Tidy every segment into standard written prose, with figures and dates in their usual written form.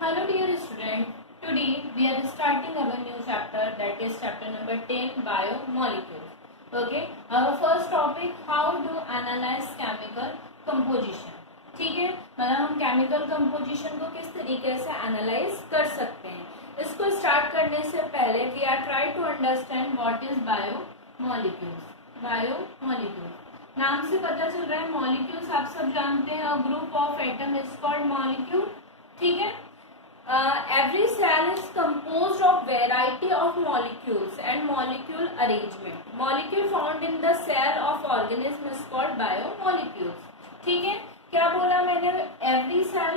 Hello dear student, today we are starting our new chapter, that is chapter number 10, biomolecules. Okay, our first topic, how to analyze chemical composition. ठीक है, मतलब हम chemical composition को किस तरीके से analyse कर सकते हैं. इसको स्टार्ट करने से पहले we are try to understand what is biomolecules. Biomolecules नाम से पता चल रहा है, मॉलिक्यूल्स आप सब जानते हैं, a group of atom is called molecule. ठीक है. Every cell is composed of variety of molecules and molecule arrangement. Molecule found in the cell of organism is called biomolecules. ठीक है, क्या बोला मैंने? Every cell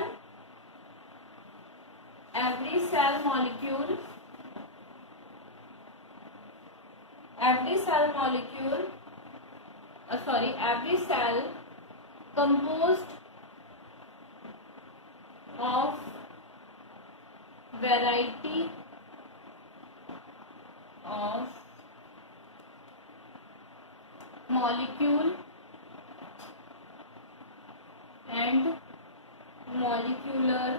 molecule, every cell composed of variety of molecule and molecular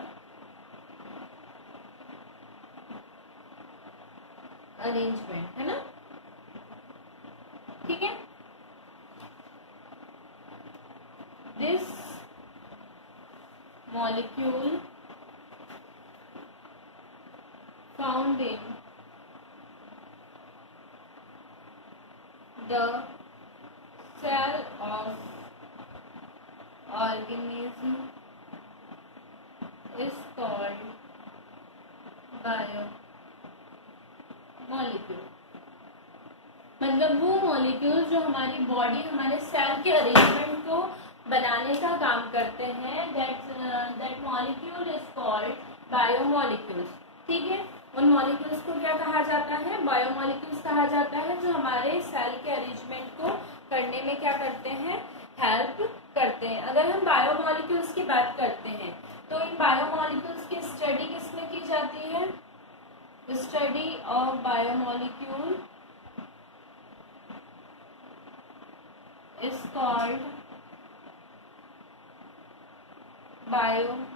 arrangement, है ना. ठीक है. This molecule found in the cell of organism is called biomolecule. मतलब वो मॉलिक्यूल जो हमारी बॉडी, हमारे सेल के अरेंजमेंट को बनाने का काम करते हैं, that molecule is called biomolecules. ठीक है. उन मॉलिक्यूल्स को क्या कहा जाता है? बायोमोलिक्यूल्स कहा जाता है, जो हमारे सेल के अरेंजमेंट को करने में क्या करते हैं? हेल्प करते हैं. अगर हम बायोमोलिक्यूल्स की बात करते हैं तो इन बायोमोलिक्यूल्स की स्टडी किसमें की जाती है? Study of biomolecule is called biochemistry.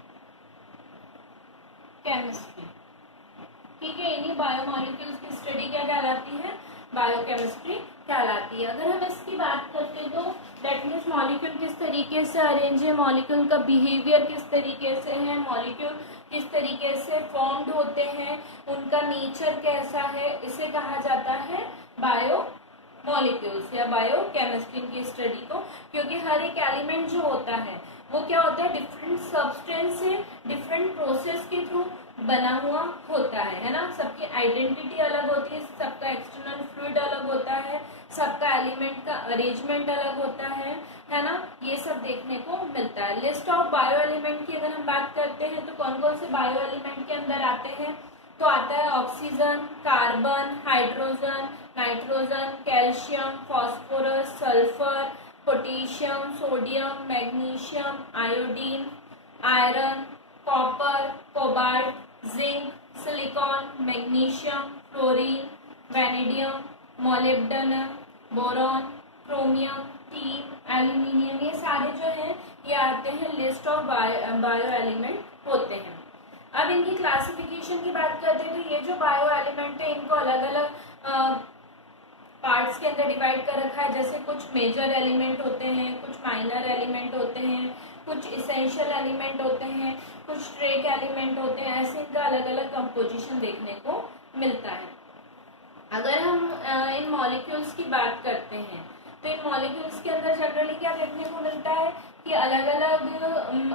ठीक है. इन्हीं बायोमोलिक्यूल्स की स्टडी क्या कहलाती है? बायोकेमिस्ट्री कहलाती है. अगर हम इसकी बात करते तो दैट मीन्स मॉलिक्यूल किस तरीके से अरेंज है, मॉलिक्यूल का बिहेवियर किस तरीके से है, मॉलिक्यूल किस तरीके से फॉर्म्ड होते हैं, उनका नेचर कैसा है, इसे कहा जाता है बायोमोलिक्यूल्स या बायोकेमिस्ट्री की स्टडी को. क्योंकि हर एक एलिमेंट जो होता है वो क्या होता है? डिफरेंट सब्सटेंस से डिफरेंट प्रोसेस के थ्रू बना हुआ होता है ना. सबकी आइडेंटिटी अलग होती है, सबका एक्सटर्नल फ्लूइड अलग होता है, सबका एलिमेंट का अरेंजमेंट अलग होता है ना. ये सब देखने को मिलता है. लिस्ट ऑफ बायो एलिमेंट की अगर हम बात करते हैं तो कौन कौन से बायो एलिमेंट के अंदर आते हैं? तो आता है oxygen, carbon, hydrogen, nitrogen, calcium, phosphorus, sulphur, potassium, sodium, magnesium, iodine, iron, copper, cobalt, zinc, silicon, magnesium, fluorine, vanadium, molybdenum, boron, chromium, tin, aluminium. ये सारे जो है ये आते हैं लिस्ट ऑफ बायो एलिमेंट होते हैं. अब इनकी क्लासिफिकेशन की बात करते हैं तो ये जो बायो एलिमेंट है इनको अलग अलग पार्ट्स के अंदर डिवाइड कर रखा है. जैसे कुछ मेजर एलिमेंट होते हैं, कुछ माइनर एलिमेंट होते हैं, कुछ इसेंशियल एलिमेंट होते हैं, कुछ ट्रेस एलिमेंट होते हैं. ऐसे इनका अलग अलग कंपोजिशन देखने को मिलता है. अगर हम इन मॉलिक्यूल्स की बात करते हैं तो इन मॉलिक्यूल्स के अंदर जनरली क्या देखने को मिलता है कि अलग अलग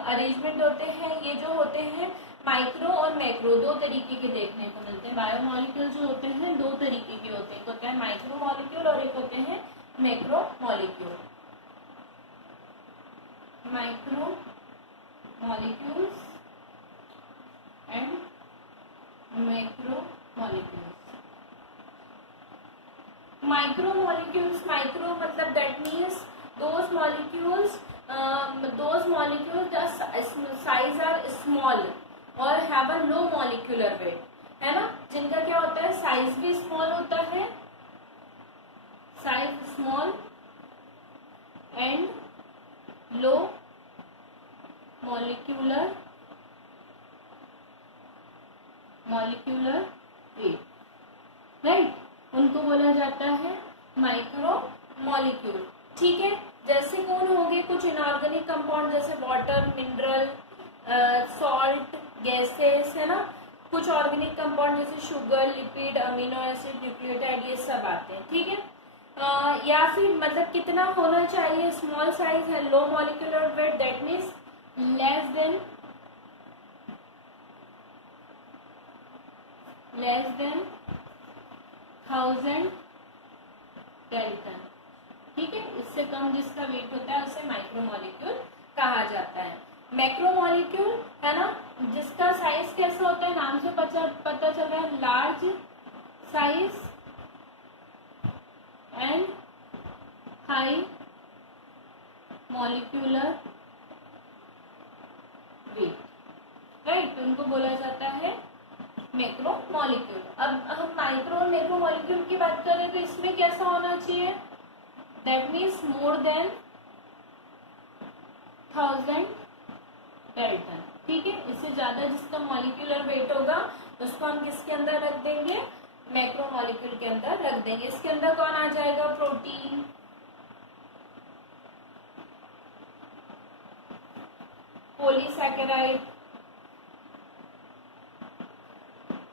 अरेंजमेंट होते हैं. ये जो होते हैं माइक्रो और मैक्रो, दो तरीके के देखने को मिलते हैं. बायोमोलिक्यूल जो होते हैं दो तरीके के होते हैं. एक होते हैं माइक्रो मॉलिक्यूल और एक होते हैं macro molecule. Micro molecules and macro molecules. Micro molecules, micro मतलब that means those molecules the size are small और have a low molecular weight, है ना. जिनका क्या होता है? साइज भी स्मॉल होता है, size small and low molecular molecular weight, right, उनको बोला जाता है माइक्रो मॉलिक्यूल। ठीक है, जैसे कौन होंगे, कुछ इनऑर्गेनिक कंपाउंड जैसे वाटर, मिनरल, सॉल्ट, गैसेस, है ना, कुछ ऑर्गेनिक कंपाउंड जैसे sugar, lipid, amino acid, nucleotide, ये सब आते हैं। ठीक है, या फिर मतलब कितना होना चाहिए, स्मॉल साइज है, low molecular weight, that means less than 1000 dalton. ठीक है, इससे कम जिसका वेट होता है उसे माइक्रोमोलिक्यूल कहा जाता है। मैक्रोमोलिक्यूल है ना, जिसका साइज कैसा होता है, नाम से पता चल रहा है, large size and high molecular weight, right, तो उनको बोला जाता है मैक्रोमोलिक्यूल। अब हम माइक्रो और मैक्रोमोलिक्यूल की बात करें तो इसमें कैसा होना चाहिए, that means more than 1000 dalton. ठीक है, इससे ज्यादा जिसका मॉलिक्यूलर वेट होगा उसको हम किसके अंदर रख देंगे, मैक्रोमोलिक्यूल के अंदर रख देंगे। इसके अंदर कौन आ जाएगा, प्रोटीन, पॉलीसैकेराइड,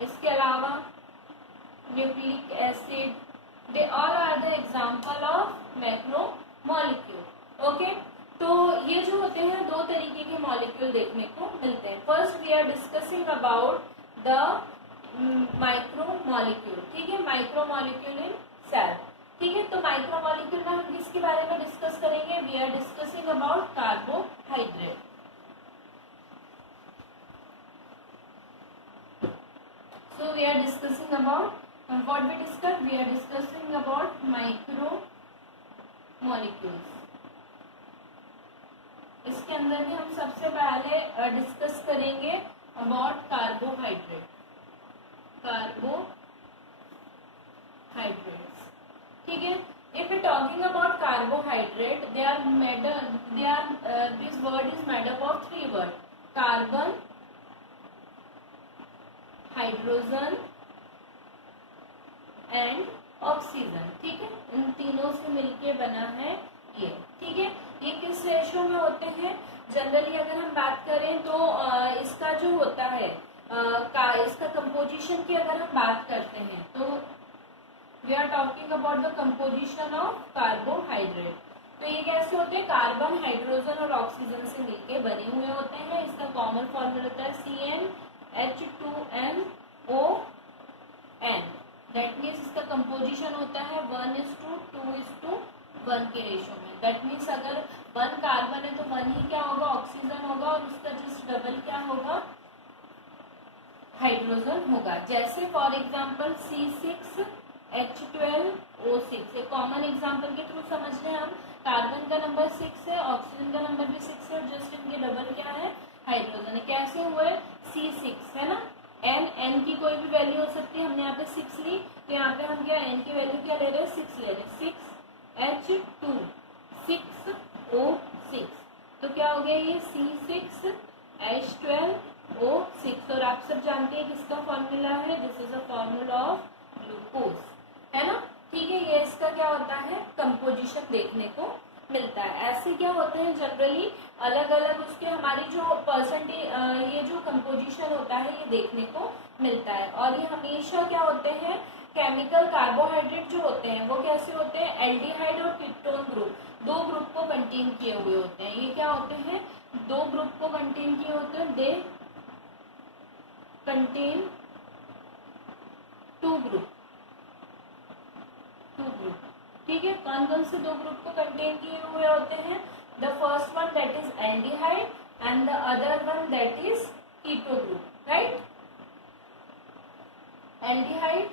इसके अलावा nucleic acid, they all are the example of macromolecule. Okay, तो ये जो होते हैं दो तरीके के मॉलिक्यूल देखने को मिलते हैं। First we are discussing about the micromolecule. ठीक है, माइक्रोमोलिक्यूल इन सेल। ठीक है, तो माइक्रोमोलिक्यूल में हम किसके बारे में डिस्कस करेंगे, we are discussing about carbohydrate. So we are discussing about what we discussed. We are discussing about macromolecules. इसके अंदर भी हम सबसे पहले डिस्कस करेंगे अबाउट कार्बोहाइड्रेट, कार्बोहाइड्रेट्स। ठीक है, if we talking about carbohydrate, this word is made up of three words: carbon, hydrogen and oxygen. ठीक है, इन तीनों से मिलके बना है ये। ठीक है, ये किस रेशो में होते हैं, जनरली अगर हम बात करें तो इसका जो होता है इसका कंपोजिशन की अगर हम बात करते हैं तो we are talking about the composition of carbohydrate. तो ये कैसे होते हैं, कार्बन, हाइड्रोजन और ऑक्सीजन से मिलके बने हुए होते हैं। इसका कॉमन फॉर्मूला होता है CnH2nOn। दैट मीन्स इसका कंपोजिशन होता है 1:2:1 के रेशो में। दैट मीन्स अगर 1 कार्बन है तो 1 ही क्या होगा, ऑक्सीजन होगा, और उसका जस्ट डबल क्या होगा, हाइड्रोजन होगा। जैसे फॉर एग्जाम्पल C6H12O6, एक कॉमन एग्जाम्पल के थ्रू समझ लें हम। कार्बन का नंबर 6 है, ऑक्सीजन का नंबर भी 6 है, जस्ट इनके डबल क्या है, हाइड्रोजन। कैसे हुए, C6 है ना, n की कोई भी वैल्यू हो सकती है, हमने यहाँ पे 6 ली, तो यहाँ पे हम क्या n की वैल्यू क्या ले रहे हैं, 6 ले रहे हैं, 6H2 तो क्या हो गया ये C6H12O6। और आप सब जानते हैं किसका फॉर्मूला है, this is a formula of glucose, है ना। ठीक है, ये इसका क्या होता है, कंपोजिशन देखने को मिलता है। ऐसे क्या होते हैं जनरली अलग अलग उसके हमारी जो परसेंटेज, ये जो कंपोजिशन होता है ये देखने को मिलता है। और ये हमेशा क्या होते हैं, केमिकल कार्बोहाइड्रेट जो होते हैं वो कैसे होते हैं, एल्डिहाइड और कीटोन ग्रुप, दो ग्रुप को कंटेन किए हुए होते हैं। ये क्या होते हैं, दो ग्रुप को कंटेन किए होते हैं, दे कंटेन टू ग्रुप। ठीक है, कौन कौन से दो ग्रुप को कंटेन किए हुए होते हैं, the first one that is aldehyde and the other one that is keto group, right, aldehyde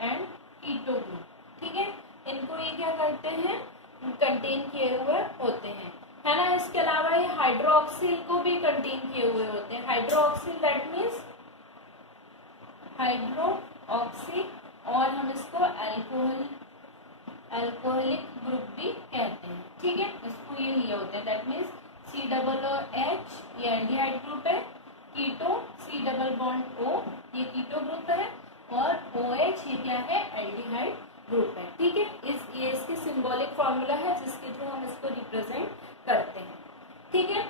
and keto group. ठीक है, इनको ये क्या करते हैं, कंटेन किए हुए होते हैं, है ना। इसके अलावा ये हाइड्रोक्सिल को भी कंटेन किए हुए होते हैं। हाइड्रोक्सिल दैट मीन्स हाइड्रोक्सी, और हम इसको अल्कोहलिक ग्रुप भी कहते हैं। ठीक है, इसको ये लिए होते हैं, दैट मीन्स COOH, ये एल्डिहाइड ग्रुप है, कीटो सी डबल बॉन्ड ओ ये कीटो ग्रुप है, और OH ये क्या है, एल्डिहाइड ग्रुप है। ठीक है, ये इसकी सिंबॉलिक फॉर्मूला है जिसके थ्रू हम इसको रिप्रेजेंट करते हैं। ठीक है,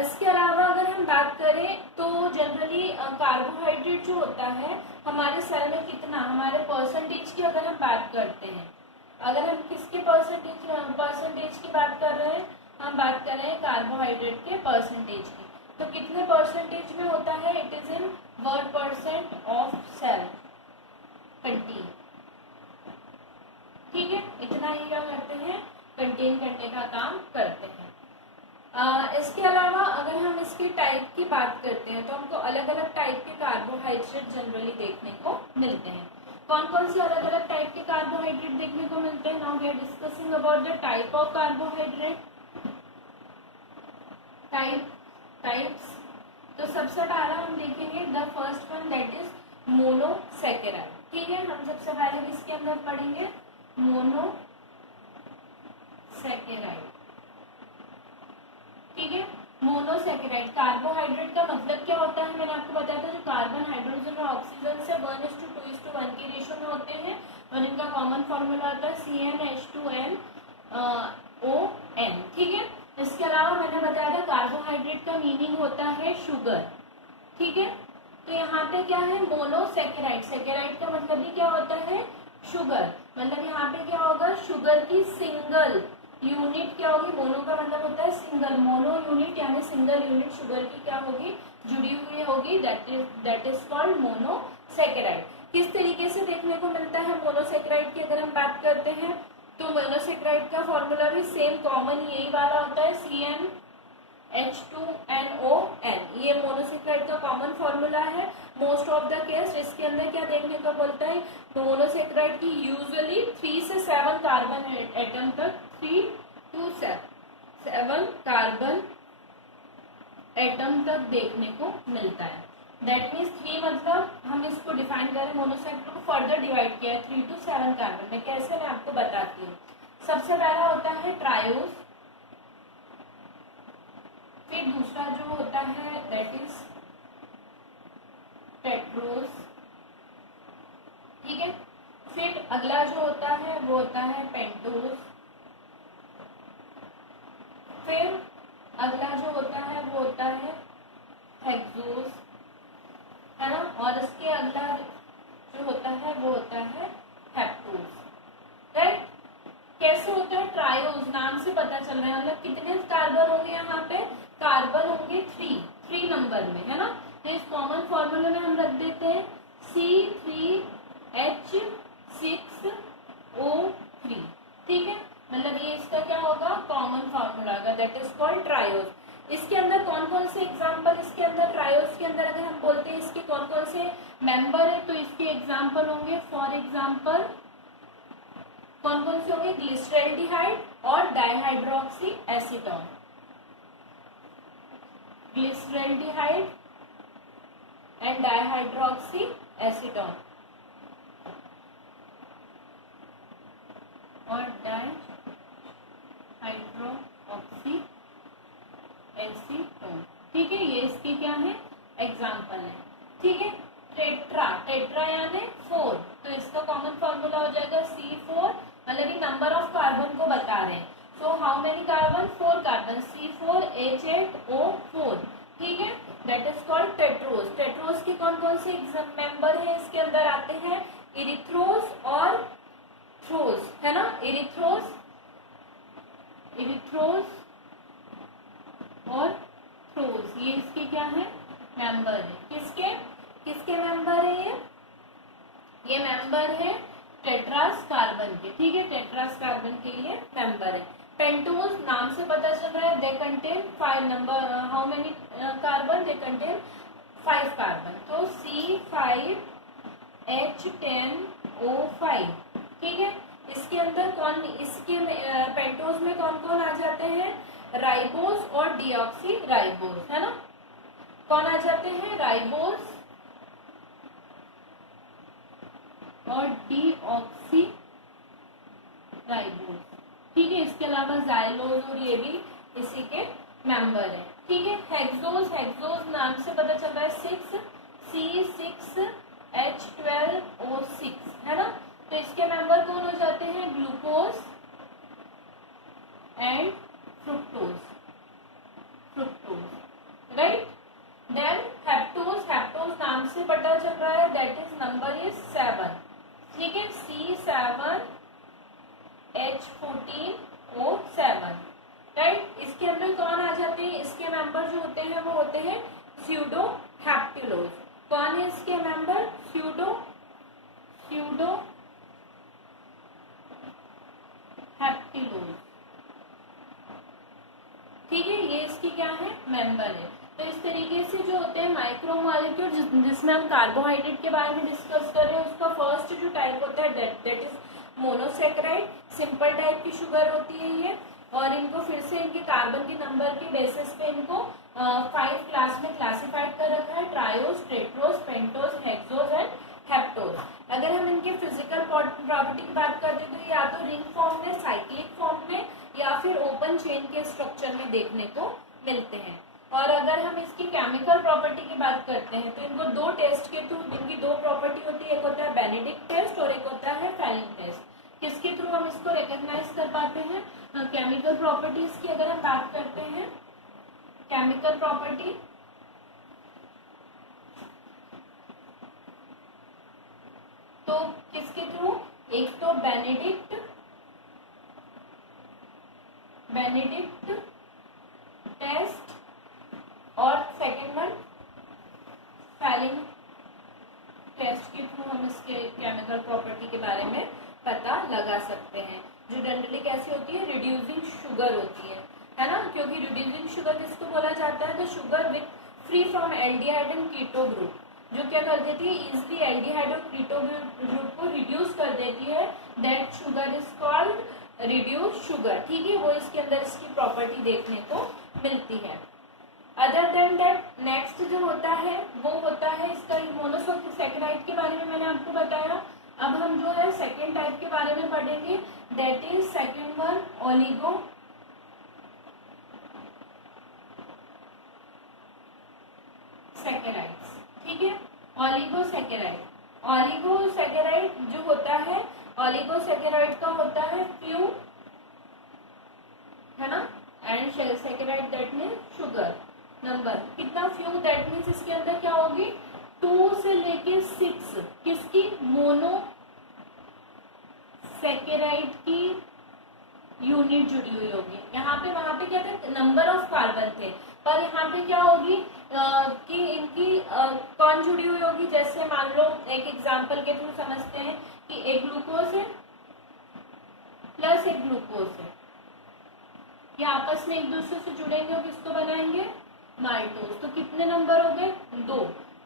इसके अलावा अगर हम बात करें तो जनरली कार्बोहाइड्रेट जो होता है हमारे सेल में कितना, हमारे परसेंटेज की अगर हम बात करते हैं, अगर हम किसके परसेंटेज की बात कर रहे हैं, हम बात कर रहे हैं कार्बोहाइड्रेट के परसेंटेज की। तो कितने परसेंटेज में होता है, it is in 1% of cell content. ठीक है, इतना ही क्या करते हैं, कंटेन करने का काम करते हैं। इसके अलावा अगर हम इसके टाइप की बात करते हैं तो हमको अलग अलग टाइप के कार्बोहाइड्रेट जनरली देखने को मिलते हैं। कौन कौन से अलग अलग टाइप के कार्बोहाइड्रेट देखने को मिलते हैं? Now we are discussing about the type of carbohydrate. Types तो सबसे पहला हम देखेंगे the first one that is monosaccharide. ठीक है, हम सबसे पहले इसके अंदर पढ़ेंगे मोनोसैकेराइड। ठीक है, मोनोसैकेराइड कार्बोहाइड्रेट का मतलब क्या होता है, मैंने आपको बताया था, जो कार्बन हाइड्रोजन और ऑक्सीजन से 1:2:1 के रेशियो में होते हैं और इनका कॉमन फॉर्मूला होता है CnH2n ON। ठीक है, इसके अलावा मैंने बताया था कार्बोहाइड्रेट का मीनिंग होता है शुगर। ठीक है, तो यहाँ पे क्या है, मोनोसैकेराइड, सैकेराइड का मतलब ही क्या होता है, शुगर। मतलब यहाँ पे क्या होगा, शुगर की सिंगल यूनिट क्या होगी, मोनो का मतलब होता है सिंगल, मोनो यूनिट यानी सिंगल यूनिट शुगर की क्या होगी, जुड़ी हुई होगी, दैट इज कॉल्ड मोनोसैकेराइड। किस तरीके से देखने को मिलता है मोनोसैकेराइड की अगर हम बात करते हैं तो मोनोसैकेराइड का फॉर्मूला भी सेम कॉमन यही वाला होता है CnH2nOn। ये मोनोसैकेराइड का कॉमन फॉर्मूला है मोस्ट ऑफ द केस। इसके अंदर क्या देखने को बोलता है, मोनोसैकेराइड की यूजुअली 3 से 7 कार्बन एटम तक, 3 to 7 कार्बन एटम तक देखने को मिलता है। दैट मीन्स 3 मतलब हम इसको डिफाइन करें, मोनोसैकेराइड को फर्दर डिवाइड किया है 3 to 7 कार्बन में। कैसे, मैं आपको बताती हूँ। सबसे पहला होता है ट्रायोस, फिर दूसरा जो होता है दैट इज टेट्रोस। ठीक है, फिर अगला जो होता है वो होता है पेंटोस, फिर अगला जो होता है वो होता है हेक्सोस, है ना, और इसके अगला जो होता है वो होता है हेप्टोस। राइट, कैसे होता है, ट्रायोस नाम से पता चल रहा है, मतलब कितने कार्बन होंगे यहाँ पे, कार्बन होंगे 3 नंबर में, है ना। तो इस कॉमन फॉर्मूले में हम रख देते हैं C3H6O3। ठीक है, मतलब ये इसका क्या होगा, कॉमन फॉर्मूला होगा, दैट इज कॉल्ड ट्रायोस। इसके अंदर कौन कौन से एग्जाम्पल, इसके अंदर ट्रायोस के अंदर अगर हम बोलते हैं इसके कौन कौन से मेंबर है, तो इसके एग्जाम्पल होंगे, फॉर एग्जाम्पल कौन कौन से होंगे, ग्लिसरैल्डिहाइड और dihydroxy acetone. Glyceraldehyde and dihydroxy acetone और डाइहाइड्रोक्सी एसीटोन। ठीक है, ये इसके क्या है, एग्जाम्पल है। ठीक है, टेट्रा यानी 4, तो इसका कॉमन फॉर्मूला हो जाएगा C4, मतलब कि नंबर ऑफ कार्बन को बता रहे हैं। So how many carbon, 4 carbon, C4H8O4। ठीक है, that is called Tedros. Tedros के कौन कौन से मेंबर है इसके अंदर आते हैं, इरिथ्रोस और थ्रोस, है ना, इरिथ्रोस और थ्रोस, ये इसके क्या है, मेंबर है। किसके मेंबर है ये मेंबर है टेट्रास कार्बन के। ठीक है, टेट्रास कार्बन के लिए मेंबर है। पेंटोस नाम से पता चल रहा है, they contain 5 number, how many carbon, they contain 5 carbon, तो C5H10O5। ठीक है, इसके अंदर इसके पेंटोस में कौन कौन आ जाते हैं, राइबोस और डीऑक्सी राइबोस, है ना, कौन आ जाते हैं, राइबोस और डीऑक्सी राइबोस। ठीक है, इसके अलावा जाइलोज और ये भी इसी के मेंबर है। ठीक है, हेक्सोज, हेक्सोज नाम से पता चल रहा है 6C6H12O6, है ना। तो इसके मेंबर कौन हो जाते हैं, glucose and fructose, fructose, right. Then heptose, heptose नाम से पता चल रहा है दैट इज नंबर इज 7, ठीक है, C7H14O7, राइट। इसके अंदर कौन आ जाते हैं, इसके मेंबर जो होते हैं वो होते हैं स्यूडो हैप्टिलोज। कौन है इसके मेंबर, स्यूडो हैप्टिलोज, ठीक है, ये इसकी क्या है, मेंबर है। तो इस तरीके से जो होते हैं माइक्रो मॉलिक्यूल, जिसमें हम कार्बोहाइड्रेट के बारे में डिस्कस कर रहे हैं, उसका फर्स्ट जो टाइप होता है that is monosaccharide, simple type की शुगर होती है ये, और इनको फिर से इनके कार्बन के नंबर के बेसिस पे इनको 5 क्लास में क्लासिफाइड कर रखा है, triose, tetrose, pentose, hexose and heptose. अगर हम इनके फिजिकल प्रॉपर्टी की बात करते हैं तो या तो रिंग फॉर्म में, साइक्लिक फॉर्म में, या फिर ओपन चेन के स्ट्रक्चर में देखने को मिलते हैं। और अगर हम इसकी केमिकल प्रॉपर्टी की बात करते हैं तो इनको दो टेस्ट के थ्रू, इनकी दो प्रॉपर्टी होती है, एक होता है बेनेडिक्ट टेस्ट और एक होता है फेलिन टेस्ट। किसके थ्रू हम इसको रिकॉग्नाइज कर पाते हैं, केमिकल प्रॉपर्टीज की अगर हम बात करते हैं, केमिकल प्रॉपर्टी तो किसके थ्रू, एक तो बेनेडिक्ट टेस्ट और सेकेंड वन फेलिन टेस्ट के थ्रू हम इसके केमिकल प्रॉपर्टी के बारे में पता लगा सकते हैं। जो जनरली कैसी होती है, रिड्यूसिंग शुगर होती है ना, क्योंकि रिड्यूसिंग शुगर किसको बोला जाता है, the sugar with free from aldehyde and keto group, जो क्या कर देती है, इजिली एल्डिहाइड और कीटो ग्रुप को रिड्यूस कर देती है, that sugar is called reduce sugar, ठीक है, वो इसके अंदर इसकी प्रॉपर्टी देखने को मिलती है। अदर देन दैट नेक्स्ट जो होता है वो होता है इसका मोनोसेक्राइड के बारे में मैंने आपको बताया। अब हम जो है सेकेंड टाइप के बारे में पढ़ेंगे, that is second one oligo saccharides, ठीक है, ओलिगोसेकेराइड जो होता है, ओलिगोसेकेराइड का होता है फ्यू, है ना, and saccharide that mean sugar number कितना, फ्यू, दैट मीन्स इसके अंदर क्या होगी 2 से लेके 6 किसकी, मोनोसेकेराइड की यूनिट जुड़ी हुई होगी। यहाँ पे वहां पे क्या था, नंबर ऑफ कार्बन थे, पर यहाँ पे क्या होगी कि इनकी कौन जुड़ी हुई होगी, जैसे मान लो एक एग्जांपल के थ्रू समझते हैं कि एक ग्लूकोज है प्लस एक ग्लूकोज है, ये आपस में एक दूसरे से जुड़ेंगे और किसको बनाएंगे, माइटोज। तो कितने नंबर हो गए,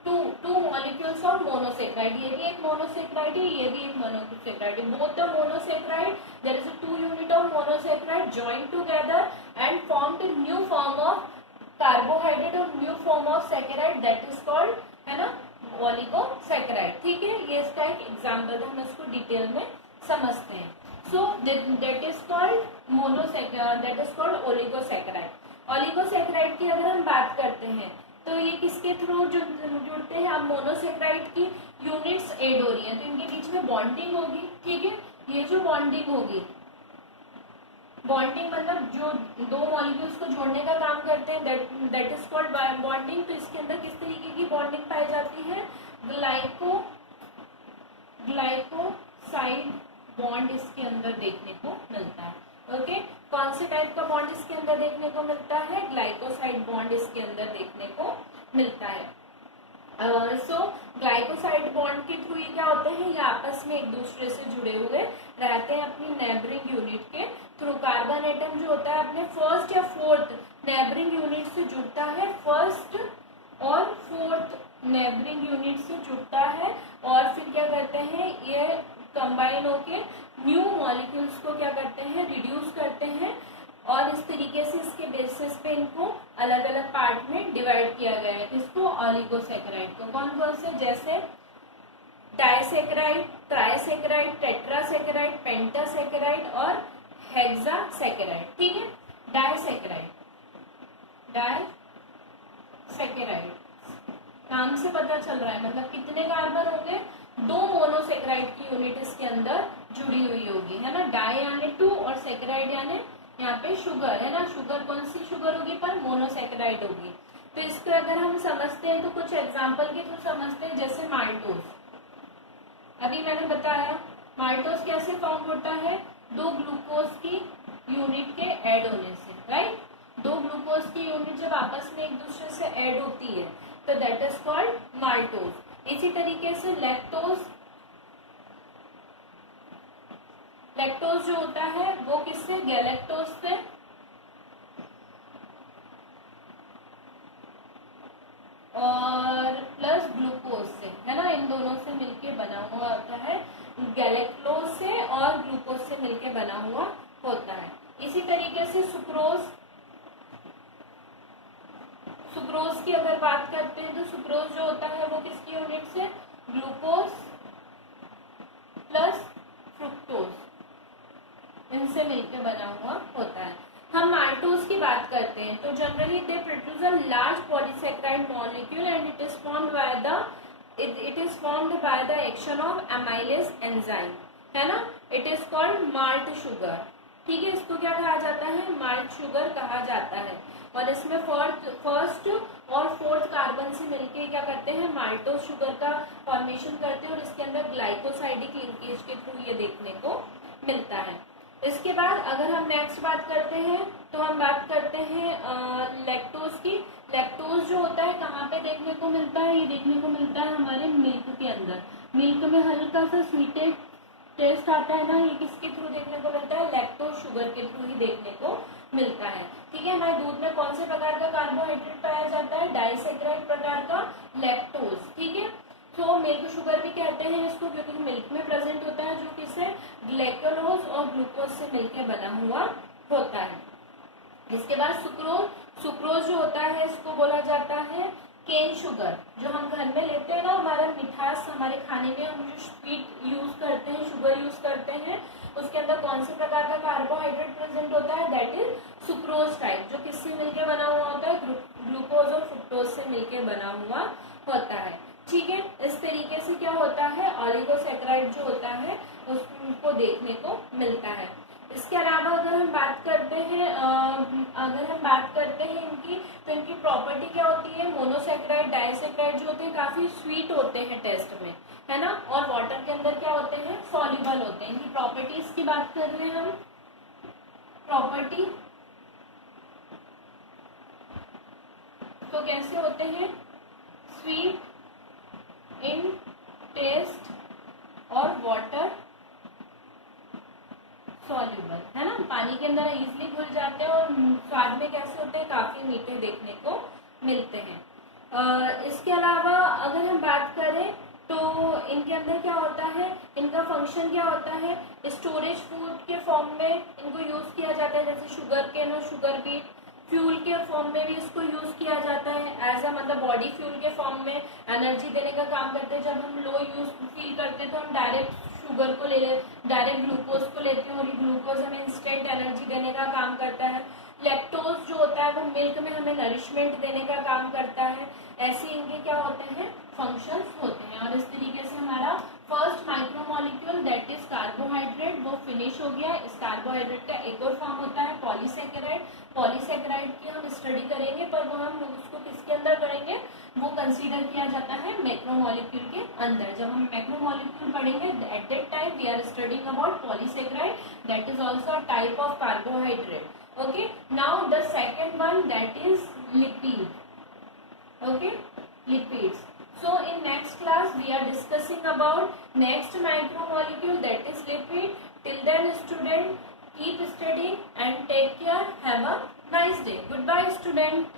2 मॉलिक्यूल्स ऑफ मोनोसेक्राइड, ये भी एक मोनोसेक्राइड है, ये भी एक मोनोसेक्राइड है, both the monosaccharide there is 2 unit of monosaccharide joined together and formed new form of carbohydrate और new form of saccharide, that is called, है ना, ओलिगोसेक्राइड, ठीक है, ये इसका एक एग्जांपल है, हम इसको डिटेल में समझते हैं। So that is called that is called oligosaccharide. Oligosaccharide की अगर हम बात करते हैं तो ये किसके थ्रू जुड़ते हैं, अब मोनोसेक्राइड की यूनिट्स ऐड हो रही हैं तो इनके बीच में बॉन्डिंग होगी, ठीक है, ये जो बॉन्डिंग होगी, बॉन्डिंग मतलब जो दो मॉलिक्यूल्स को जोड़ने का काम करते हैं, दैट इज कॉल्ड बॉन्डिंग। तो इसके अंदर किस तरीके की बॉन्डिंग पाई जाती है, ग्लाइकोसाइड बॉन्ड इसके अंदर देखने को मिलता है, ओके। कौन से टाइप का बॉन्ड इसके अंदर देखने को मिलता है, ग्लाइकोसाइड बॉन्ड इसके अंदर देखने को मिलता है। सो ग्लाइकोसाइड बॉन्ड के थ्रू ये क्या होते हैं, ये आपस में एक दूसरे से जुड़े हुए रहते हैं अपनी नेबरिंग यूनिट के थ्रू। कार्बन एटम जो होता है अपने फर्स्ट या फोर्थ नेबरिंग यूनिट से जुड़ता है, फर्स्ट और फोर्थ नेबरिंग यूनिट से जुड़ता है, और फिर क्या करते हैं, ये कंबाइन होके न्यू मॉलिक्यूल्स को क्या करते हैं, रिड्यूस करते हैं, और इस तरीके से इसके बेसिस पे इनको अलग अलग पार्ट में डिवाइड किया गया है। इसको ओलिगोसेक्राइड को कौन कौन से, जैसे डाइसेक्राइड, ट्राइसेक्राइड, टेट्रासेक्राइड, पेंटासेक्राइड और हेक्सासेक्राइड, ठीक है। डाइसेक्राइड सेकेराइड, नाम से पता चल रहा है, मतलब कितने कार्बन होंगे, 2 मोनोसेकेराइड की यूनिट इसके अंदर जुड़ी हुई होगी, है ना। डाई यानी 2 और सेकेराइड यानी यहाँ पे शुगर, है ना। शुगर कौन सी शुगर होगी, पर मोनोसेकेराइड होगी। तो इसको अगर हम समझते हैं तो कुछ एग्जाम्पल के थ्रू समझते हैं, जैसे माल्टोज। अभी मैंने बताया माल्टोज कैसे फॉर्म होता है, 2 ग्लूकोज की यूनिट के ऐड होने से, राइट। 2 ग्लूकोज की यूनिट जब आपस में एक दूसरे से ऐड होती है तो दैट इज कॉल्ड माल्टोज। इसी तरीके से लैक्टोज, लैक्टोज जो होता है वो किससे, गैलेक्टोज से और प्लस ग्लूकोज से, है ना। इन दोनों से मिलके बना हुआ होता है, गैलेक्टोज से और ग्लूकोज से मिलके बना हुआ होता है। इसी तरीके से सुक्रोज, सुक्रोज की अगर बात करते हैं तो सुक्रोज जो होता है वो किसकी यूनिट से, ग्लूकोज प्लस फ्रुक्टोज, इनसे मिलकर बना हुआ होता है। हम माल्टोज की बात करते हैं तो generally they produce a large polysaccharide molecule and it is formed by the action of amylase enzyme, है ना। It is called malt sugar, ठीक है। इसको क्या कहा जाता है, माल्ट शुगर कहा जाता है। और इसमें फर्स्ट और फोर्थ कार्बन से मिलके क्या करते हैं, माल्टोज शुगर का फॉर्मेशन करते हैं और इसके अंदर ग्लाइकोसाइडिक लिंकेज के थ्रू ये देखने को मिलता है। इसके बाद अगर हम नेक्स्ट बात करते हैं तो हम बात करते हैं लैक्टोज की। लैक्टोज जो होता है कहाँ पे देखने को मिलता है, ये देखने को मिलता है हमारे मिल्क के अंदर। मिल्क में हल्का सा स्वीटेड टेस्ट आता है ना, ये किसके थ्रू देखने को मिलता है, लैक्टोज शुगर के थ्रू ही देखने को मिलता है, ठीक है। हमारे दूध में कौन से प्रकार का कार्बोहाइड्रेट पाया जाता है, डाइसेकेराइड प्रकार का लैक्टोज, ठीक है। तो मिल्क शुगर भी कहते हैं इसको क्योंकि मिल्क में प्रेजेंट होता है, जो किससे, ग्लाइकोज और ग्लूकोज से मिलकर बना हुआ होता है। इसके बाद सुक्रोज, सुक्रोज जो होता है इसको बोला जाता है केन शुगर। जो हम घर में लेते हैं ना, हमारा मिठास, हमारे खाने में हम जो स्वीट यूज करते हैं, शुगर यूज करते हैं, उसके अंदर कौन से प्रकार का कार्बोहाइड्रेट प्रेजेंट होता है, दैट इज सुक्रोज टाइप, जो किससे मिलकर बना हुआ होता है, ग्लूकोज और फ्रुक्टोज से मिलकर बना हुआ होता है, ठीक है। इस तरीके से क्या होता है, ऑलिगोसेकेराइड जो होता है उसको देखने को मिलता है। इसके अलावा अगर हम बात करते हैं इनकी, तो इनकी प्रॉपर्टी क्या होती है, मोनोसेकेराइड डाइसेकेराइड जो होते हैं काफी स्वीट होते हैं टेस्ट में, है ना, और वाटर के अंदर क्या होते हैं, सॉल्युबल होते हैं। इनकी प्रॉपर्टीज की बात कर रहे हैं हम, प्रॉपर्टी तो कैसे होते हैं, स्वीट इन टेस्ट और वाटर सॉल्युबल, है ना, पानी के अंदर इजीली घुल जाते हैं और स्वाद में कैसे होते हैं, काफी मीठे देखने को मिलते हैं। इसके अलावा अगर हम बात करें तो इनके अंदर क्या होता है, इनका फंक्शन क्या होता है, स्टोरेज फूड के फॉर्म में इनको यूज किया जाता है, जैसे शुगर केन और शुगर बीट। फ्यूल के फॉर्म में भी इसको यूज किया जाता है, एज अ मतलब बॉडी फ्यूल के फॉर्म में एनर्जी देने का काम करते हैं। जब हम लो यूज फील करते हैं तो हम डायरेक्ट शुगर को डायरेक्ट ग्लूकोज को लेते हैं और ये ग्लूकोज हमें इंस्टेंट एनर्जी देने का काम करता है। लैक्टोज जो होता है वो मिल्क में हमें नरिशमेंट देने का काम करता है। ऐसे इनके क्या होते हैं, फंक्शंस होते हैं। और इस तरीके से हमारा first micromolecule that is carbohydrate वो फिनिश हो गया। इस कार्बोहाइड्रेट का एक और फॉर्म होता है पॉलीसेकेराइड। पॉलीसेकेराइड की हम स्टडी करेंगे, पर वो हम उसको किसके अंदर करेंगे, वो कंसीडर किया जाता है मैक्रोमोलिक्यूल के अंदर। जब हम मैक्रोमोलिक्यूल पढ़ेंगे at that time we are studying about polysaccharide that is also a type of carbohydrate. Okay, now the second one that is lipid. Okay, lipids. So in next class we are discussing about next micromolecule that is lipid. Till then student keep studying and take care. Have a nice day. Goodbye student.